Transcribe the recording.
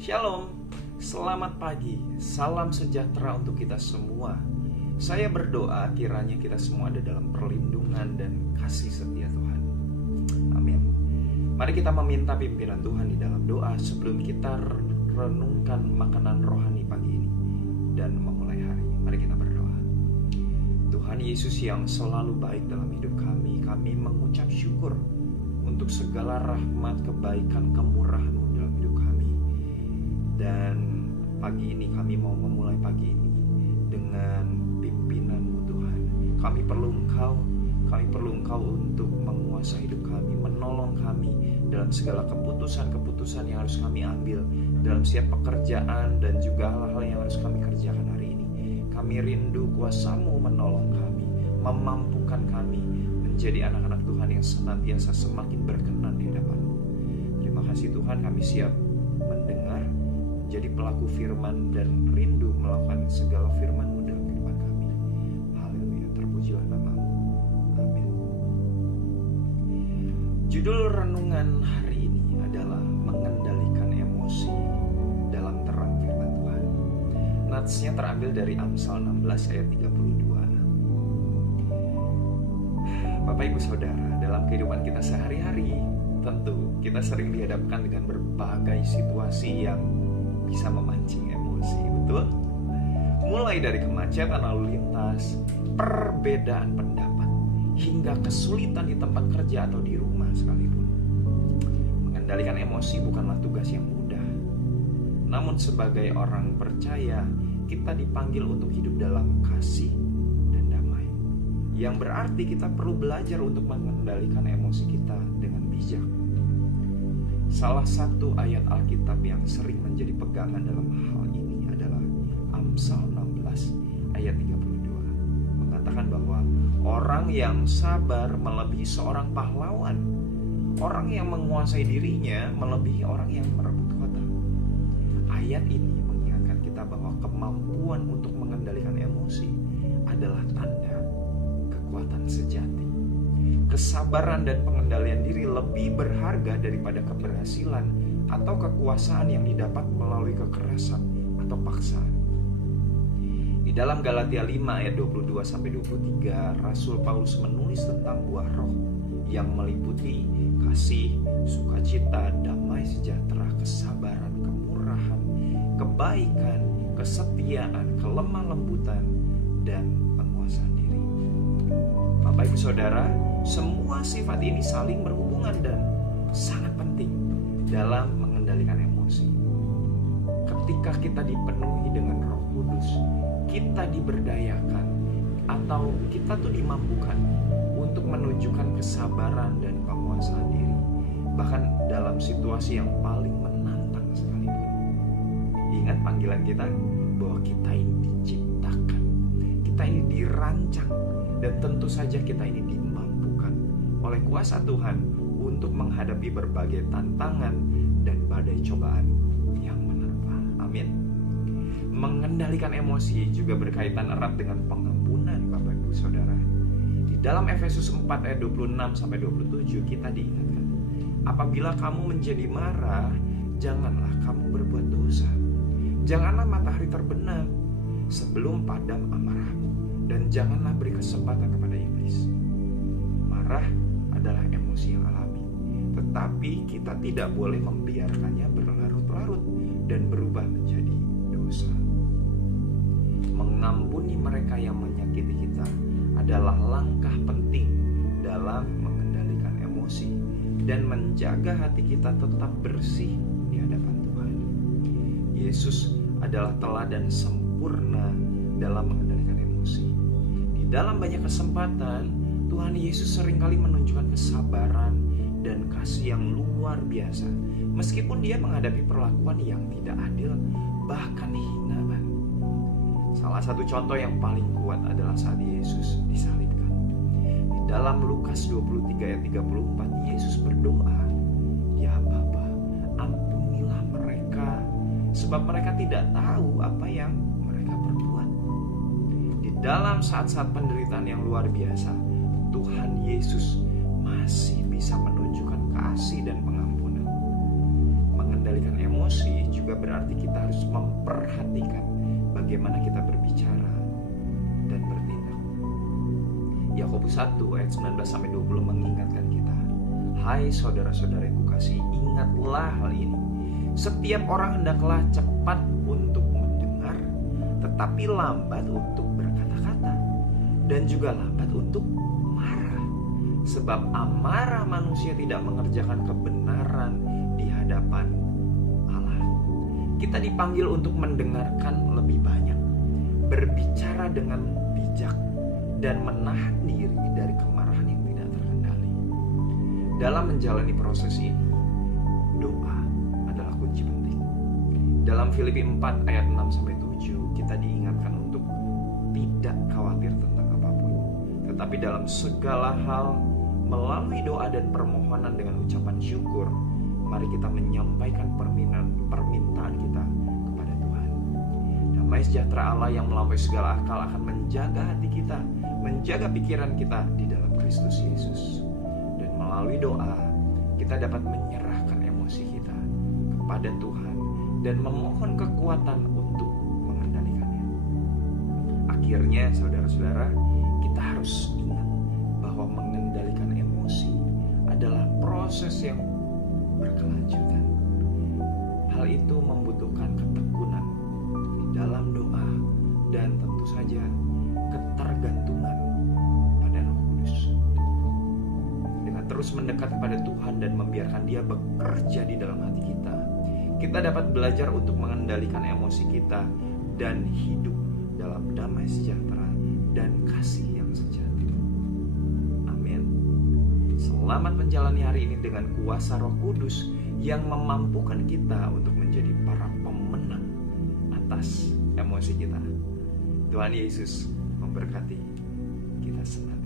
Shalom, selamat pagi, salam sejahtera untuk kita semua. Saya berdoa kiranya kita semua ada dalam perlindungan dan kasih setia Tuhan. Amin. Mari kita meminta pimpinan Tuhan di dalam doa sebelum kita renungkan makanan rohani pagi ini dan memulai hari. Mari kita berdoa. Tuhan Yesus yang selalu baik dalam hidup kami, kami mengucap syukur untuk segala rahmat, kebaikan, kemurahan-Mu dalam hidup kami. Dan pagi ini kami mau memulai pagi ini dengan pimpinan-Mu Tuhan. Kami perlu Engkau untuk menguasai hidup kami, menolong kami dalam segala keputusan-keputusan yang harus kami ambil dalam setiap pekerjaan dan juga hal-hal yang harus kami kerjakan hari ini. Kami rindu kuasa-Mu menolong kami, memampukan kami menjadi anak-anak Tuhan yang senantiasa semakin berkenan di hadapan-Mu. Terima kasih Tuhan, kami siap mendengar, jadi pelaku firman dan rindu melakukan segala firman-Mu dalam kehidupan kami. Haleluya, terpujilah nama-Mu. Amin. Judul renungan hari ini adalah mengendalikan emosi dalam terang firman Tuhan. Natsnya terambil dari Amsal 16 ayat 32. Bapak Ibu Saudara, dalam kehidupan kita sehari-hari, tentu kita sering dihadapkan dengan berbagai situasi yang bisa memancing emosi, betul? Mulai dari kemacetan lalu lintas, perbedaan pendapat, hingga kesulitan di tempat kerja atau di rumah sekalipun. Mengendalikan emosi bukanlah tugas yang mudah. Namun sebagai orang percaya, kita dipanggil untuk hidup dalam kasih dan damai. Yang berarti kita perlu belajar untuk mengendalikan emosi kita dengan bijak. Salah satu ayat Alkitab yang sering menjadi pegangan dalam hal ini adalah Amsal 16 ayat 32. Mengatakan bahwa orang yang sabar melebihi seorang pahlawan. Orang yang menguasai dirinya melebihi orang yang merebut kota. Ayat ini mengingatkan kita bahwa kemampuan untuk mengendalikan emosi adalah tanda kekuatan sejati. Kesabaran dan pengendalian diri lebih berharga daripada keberhasilan atau kekuasaan yang didapat melalui kekerasan atau paksaan. Di dalam Galatia 5 ayat 22-23, Rasul Paulus menulis tentang buah roh yang meliputi kasih, sukacita, damai sejahtera, kesabaran, kemurahan, kebaikan, kesetiaan, kelemah lembutan, dan penguasaan diri. Bapak Ibu Saudara, semua sifat ini saling berhubungan dan sangat penting dalam mengendalikan emosi. Ketika kita dipenuhi dengan Roh Kudus, kita diberdayakan atau kita tuh dimampukan untuk menunjukkan kesabaran dan penguasaan diri, bahkan dalam situasi yang paling menantang sekalipun. Ingat panggilan kita bahwa kita ini diciptakan, kita ini dirancang, dan tentu saja kita ini dimampukan oleh kuasa Tuhan untuk menghadapi berbagai tantangan dan badai cobaan yang menerpa. Amin. Mengendalikan emosi juga berkaitan erat dengan pengampunan, Bapak Ibu Saudara. Di dalam Efesus 4 ayat 26-27 kita diingatkan, apabila kamu menjadi marah, janganlah kamu berbuat dosa. Janganlah matahari terbenam sebelum padam amarahmu, dan janganlah beri kesempatan kepada iblis. Marah adalah emosi yang alami, tetapi kita tidak boleh membiarkannya berlarut-larut dan berubah menjadi dosa. Mengampuni mereka yang menyakiti kita adalah langkah penting dalam mengendalikan emosi dan menjaga hati kita tetap bersih di hadapan Tuhan. Yesus adalah teladan sempurna dalam mengendalikan emosi. Di dalam banyak kesempatan, Tuhan Yesus seringkali menunjukkan kesabaran dan kasih yang luar biasa, meskipun dia menghadapi perlakuan yang tidak adil, bahkan hinaan. Salah satu contoh yang paling kuat adalah saat Yesus disalibkan. Di dalam Lukas 23 ayat 34, Yesus berdoa, "Ya Bapa, ampunilah mereka, sebab mereka tidak tahu apa yang mereka perbuat." Di dalam saat-saat penderitaan yang luar biasa, Tuhan Yesus masih bisa menunjukkan kasih dan pengampunan. Mengendalikan emosi juga berarti kita harus memperhatikan bagaimana kita berbicara dan bertindak. Yakobus 1 ayat 19-20 mengingatkan kita, hai saudara-saudara yang kukasihi, ingatlah hal ini. Setiap orang hendaklah cepat untuk mendengar, tetapi lambat untuk berkata-kata, dan juga lambat untuk marah. Sebab amarah manusia tidak mengerjakan kebenaran di hadapan Allah. Kita dipanggil untuk mendengarkan lebih banyak, berbicara dengan bijak, dan menahan diri dari kemarahan yang tidak terkendali. Dalam menjalani proses ini, doa adalah kunci penting. Dalam Filipi 4 ayat 6-7 kita diingatkan untuk tidak khawatir tentang apapun, tetapi dalam segala hal melalui doa dan permohonan dengan ucapan syukur, mari kita menyampaikan permintaan kita kepada Tuhan. Damai sejahtera Allah yang melampaui segala akal akan menjaga hati kita, menjaga pikiran kita di dalam Kristus Yesus. Dan melalui doa, kita dapat menyerahkan emosi kita kepada Tuhan dan memohon kekuatan untuk mengendalikannya. Akhirnya, saudara-saudara, kita harus ingat bahwa mengendalikan emosi adalah proses yang berkelanjutan. Hal itu membutuhkan ketekunan di dalam doa dan tentu saja ketergantungan pada Roh Kudus. Dengan terus mendekat kepada Tuhan dan membiarkan Dia bekerja di dalam hati kita, kita dapat belajar untuk mengendalikan emosi kita dan hidup dalam damai sejahtera dan kasih yang sejati. Amin. Selamat menjalani hari ini dengan kuasa Roh Kudus yang memampukan kita untuk menjadi para pemenang atas emosi kita. Tuhan Yesus memberkati kita semua.